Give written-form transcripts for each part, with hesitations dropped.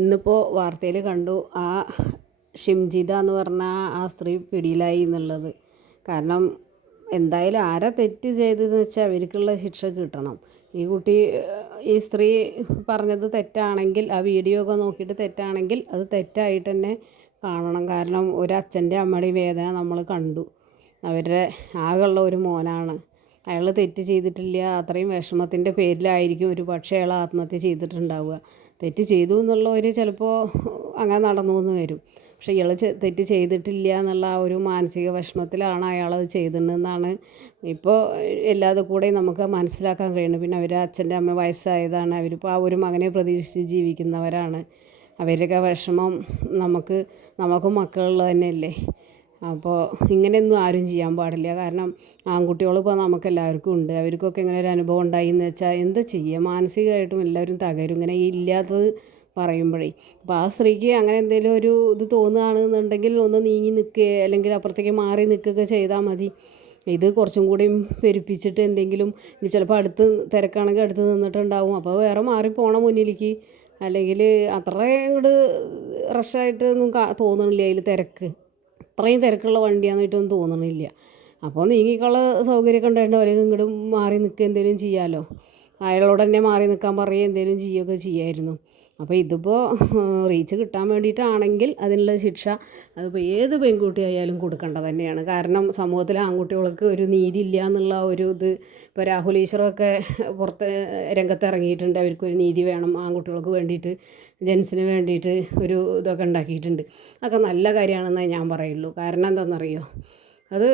ഇന്നിപ്പോൾ വാർത്തയിൽ കണ്ടു ആ ഷിംജിത എന്ന് പറഞ്ഞ ആ സ്ത്രീ പിടിയിലായി എന്നുള്ളത്. കാരണം എന്തായാലും ആരാ തെറ്റ് ചെയ്തതെന്ന് വെച്ചാൽ അവർക്കുള്ള ശിക്ഷ കിട്ടണം. ഈ സ്ത്രീ പറഞ്ഞത് തെറ്റാണെങ്കിൽ, ആ വീഡിയോ ഒക്കെ നോക്കിയിട്ട് തെറ്റാണെങ്കിൽ അത് തെറ്റായിട്ട് തന്നെ കാണണം. കാരണം ഒരച്ഛൻ്റെ അമ്മയുടെയും വേദന നമ്മൾ കണ്ടു. അവരുടെ ആകെയുള്ള ഒരു മോനാണ്. അയാൾ തെറ്റ് ചെയ്തിട്ടില്ല. അത്രയും വിഷമത്തിൻ്റെ പേരിലായിരിക്കും ഒരു പക്ഷേ അയാൾ ആത്മഹത്യ ചെയ്തിട്ടുണ്ടാവുക. തെറ്റ് ചെയ്തു എന്നുള്ളവർ ചിലപ്പോൾ അങ്ങനെ നടന്നു എന്ന് വരും. പക്ഷേ ഇയാൾ തെറ്റ് ചെയ്തിട്ടില്ല എന്നുള്ള ആ ഒരു മാനസിക വിഷമത്തിലാണ് അയാളത് ചെയ്തിട്ടുണ്ടെന്നാണ് ഇപ്പോൾ എല്ലാതും കൂടെ നമുക്ക് മനസ്സിലാക്കാൻ കഴിയുന്നത്. പിന്നെ അവർ അച്ഛൻ്റെ അമ്മ വയസ്സായതാണ്. അവരിപ്പോൾ ആ ഒരു മകനെ പ്രതീക്ഷിച്ച് ജീവിക്കുന്നവരാണ്. അവരുടെയൊക്കെ വിഷമം നമുക്കും മക്കളുള്ളത് തന്നെയല്ലേ. അപ്പോൾ ഇങ്ങനെയൊന്നും ആരും ചെയ്യാൻ പാടില്ല. കാരണം ആൺകുട്ടികളിപ്പോൾ നമുക്കെല്ലാവർക്കും ഉണ്ട്. അവർക്കൊക്കെ ഇങ്ങനെ ഒരു അനുഭവം ഉണ്ടായി എന്ന് വെച്ചാൽ എന്താ ചെയ്യുക, മാനസികമായിട്ടും എല്ലാവരും തകരും ഇങ്ങനെ ഈ ഇല്ലാത്തത് പറയുമ്പോഴേ. അപ്പോൾ ആ സ്ത്രീക്ക് അങ്ങനെ എന്തെങ്കിലും ഒരു ഇത് തോന്നുകയാണെന്നുണ്ടെങ്കിൽ ഒന്ന് നീങ്ങി നിൽക്കുക, അല്ലെങ്കിൽ അപ്പുറത്തേക്ക് മാറി നിൽക്കുകയൊക്കെ ചെയ്താൽ മതി. ഇത് കുറച്ചും കൂടിയും പെരുപ്പിച്ചിട്ട് എന്തെങ്കിലും ചിലപ്പോൾ അടുത്ത് തിരക്കാണെങ്കിൽ അടുത്ത് നിന്നിട്ടുണ്ടാവും. അപ്പോൾ വേറെ മാറിപ്പോണം മുന്നിലേക്ക്. അല്ലെങ്കിൽ അത്രയും ഇങ്ങോട്ട് റഷായിട്ടൊന്നും തോന്നണില്ല അതിൽ തിരക്ക്. അത്രയും തിരക്കുള്ള വണ്ടിയാണെന്നിട്ടൊന്നും തോന്നണില്ല. അപ്പോൾ നീങ്ങിക്കുള്ള സൗകര്യമൊക്കെ ഉണ്ടായിട്ട് അവർക്ക് ഇങ്ങോട്ട് മാറി നിൽക്കുക എന്തെങ്കിലും ചെയ്യാമല്ലോ. അയാളോട് തന്നെ മാറി നിൽക്കാൻ പറയുക എന്തെങ്കിലും ചെയ്യുകയൊക്കെ ചെയ്യായിരുന്നു. അപ്പോൾ ഇതിപ്പോൾ റീച്ച് കിട്ടാൻ വേണ്ടിയിട്ടാണെങ്കിൽ അതിനുള്ള ശിക്ഷ അതിപ്പോൾ ഏത് പെൺകുട്ടിയായാലും കൊടുക്കേണ്ടത് തന്നെയാണ്. കാരണം സമൂഹത്തിലെ ആൺകുട്ടികൾക്ക് ഒരു നീതി ഇല്ല എന്നുള്ള ഒരു ഇത് ഇപ്പോൾ രാഹുൽ ഈശ്വറൊക്കെ പുറത്ത് രംഗത്ത് ഇറങ്ങിയിട്ടുണ്ട്. അവർക്കൊരു നീതി വേണം, ആൺകുട്ടികൾക്ക് വേണ്ടിയിട്ട്, ജെൻസിന് വേണ്ടിയിട്ട് ഒരു ഇതൊക്കെ ഉണ്ടാക്കിയിട്ടുണ്ട്. അതൊക്കെ നല്ല കാര്യമാണെന്നേ ഞാൻ പറയുള്ളൂ. കാരണം എന്താണെന്നറിയോ, അത്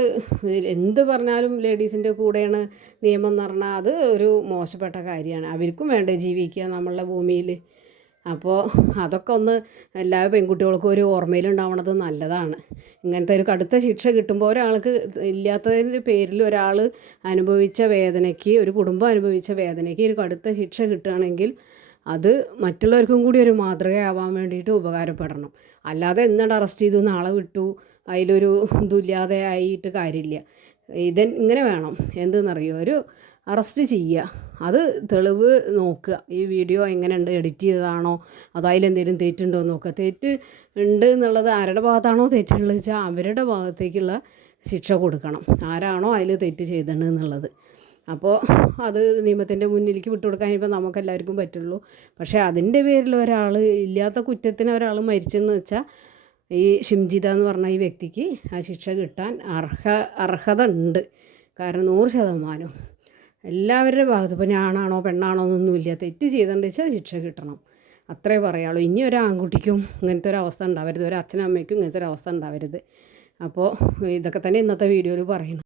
എന്ത് പറഞ്ഞാലും ലേഡീസിൻ്റെ കൂടെയാണ് നിയമം എന്ന് പറഞ്ഞാൽ അത് ഒരു മോശപ്പെട്ട കാര്യമാണ്. അവർക്കും വേണ്ടേ ജീവിക്കുക നമ്മളുടെ ഭൂമിയിൽ. അപ്പോൾ അതൊക്കെ ഒന്ന് എല്ലാ പെൺകുട്ടികൾക്കും ഒരു ഓർമ്മയിലുണ്ടാവണത് നല്ലതാണ്. ഇങ്ങനത്തെ ഒരു കടുത്ത ശിക്ഷ കിട്ടുമ്പോൾ ഒരാൾക്ക് ഇല്ലാത്തതിൻ്റെ പേരിൽ ഒരാൾ അനുഭവിച്ച വേദനയ്ക്ക്, ഒരു കുടുംബം അനുഭവിച്ച വേദനയ്ക്ക് ഒരു കടുത്ത ശിക്ഷ കിട്ടുകയാണെങ്കിൽ അത് മറ്റുള്ളവർക്കും കൂടി ഒരു മാതൃകയാവാൻ വേണ്ടിയിട്ട് ഉപകാരപ്പെടണം. അല്ലാതെ എന്നിട്ട് അറസ്റ്റ് ചെയ്തു നാളെ വിട്ടു അതിലൊരു ഇതുമില്ലാതെ ആയിട്ട് കാര്യമില്ല. ഇങ്ങനെ വേണം. എന്തെന്നറിയോ, ഒരു അറസ്റ്റ് ചെയ്യുക, അത് തെളിവ് നോക്കുക. ഈ വീഡിയോ എങ്ങനെയുണ്ട്, എഡിറ്റ് ചെയ്തതാണോ അതോ അതിലെന്തെങ്കിലും തെറ്റുണ്ടോ എന്ന് നോക്കുക. തെറ്റ് ഉണ്ട് എന്നുള്ളത് ആരുടെ ഭാഗത്താണോ തെറ്റുള്ളത് വെച്ചാൽ അവരുടെ ഭാഗത്തേക്കുള്ള ശിക്ഷ കൊടുക്കണം. ആരാണോ അതിൽ തെറ്റ് ചെയ്തിട്ടുണ്ടെന്നുള്ളത്. അപ്പോൾ അത് നിയമത്തിൻ്റെ മുന്നിലേക്ക് വിട്ടുകൊടുക്കാൻ ഇപ്പോൾ നമുക്കെല്ലാവർക്കും പറ്റുള്ളൂ. പക്ഷേ അതിൻ്റെ പേരിൽ ഒരാൾ ഇല്ലാത്ത കുറ്റത്തിന് ഒരാൾ മരിച്ചെന്ന് വെച്ചാൽ ഈ ഷിംജിത എന്ന് പറഞ്ഞ ഈ വ്യക്തിക്ക് ആ ശിക്ഷ കിട്ടാൻ അർഹത ഉണ്ട്. കാരണം 100% എല്ലാവരുടെ ഭാഗത്ത്, ഇപ്പോൾ ഞാനാണോ പെണ്ണാണോ എന്നൊന്നുമില്ല, തെറ്റ് ചെയ്തിട്ടുണ്ടെന്ന് വെച്ചാൽ ശിക്ഷ കിട്ടണം. അത്രേ പറയുള്ളൂ. ഇനി ഒരു ആൺകുട്ടിക്കും ഇങ്ങനത്തെ ഒരു അവസ്ഥ ഉണ്ടാവരുത്, ഒരു അച്ഛനും അമ്മയ്ക്കും ഇങ്ങനത്തെ ഒരു അവസ്ഥ ഉണ്ടാവരുത്. അപ്പോൾ ഇതൊക്കെ തന്നെ ഇന്നത്തെ വീഡിയോയിൽ പറയുന്നു.